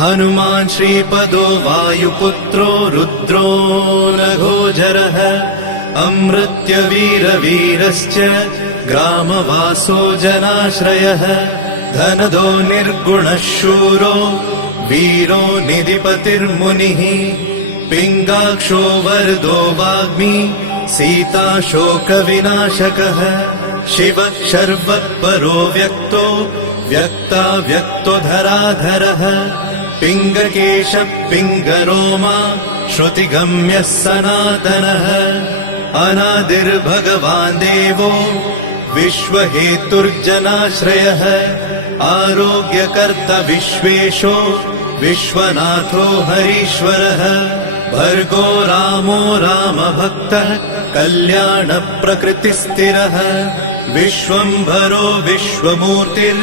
हनुमान् श्रीपदो वायुपुत्रो रुद्रो नघोजरः अमृत्यवीरवीरश्च ग्रामवासो जनाश्रयः धनदो निर्गुणः शूरो वीरो निधिपतिर्मुनिः पिङ्गाक्षो वरदो वाग्मी सीताशोकविनाशकः शिवः शर्वत्परो व्यक्तो व्यक्ताव्यक्तो धराधरः पिङ्गकेशः पिङ्गरोमा श्रुतिगम्यः सनातनः अनादिर्भगवान् देवो विश्वहेतुर्जनाश्रयः आरोग्यकर्ता विश्वेशो विश्वनाथो हरीश्वरः भर्गो रामो रामभक्तः कल्याणप्रकृतिस्थिरः विश्वम्भरो विश्वमूर्तिर्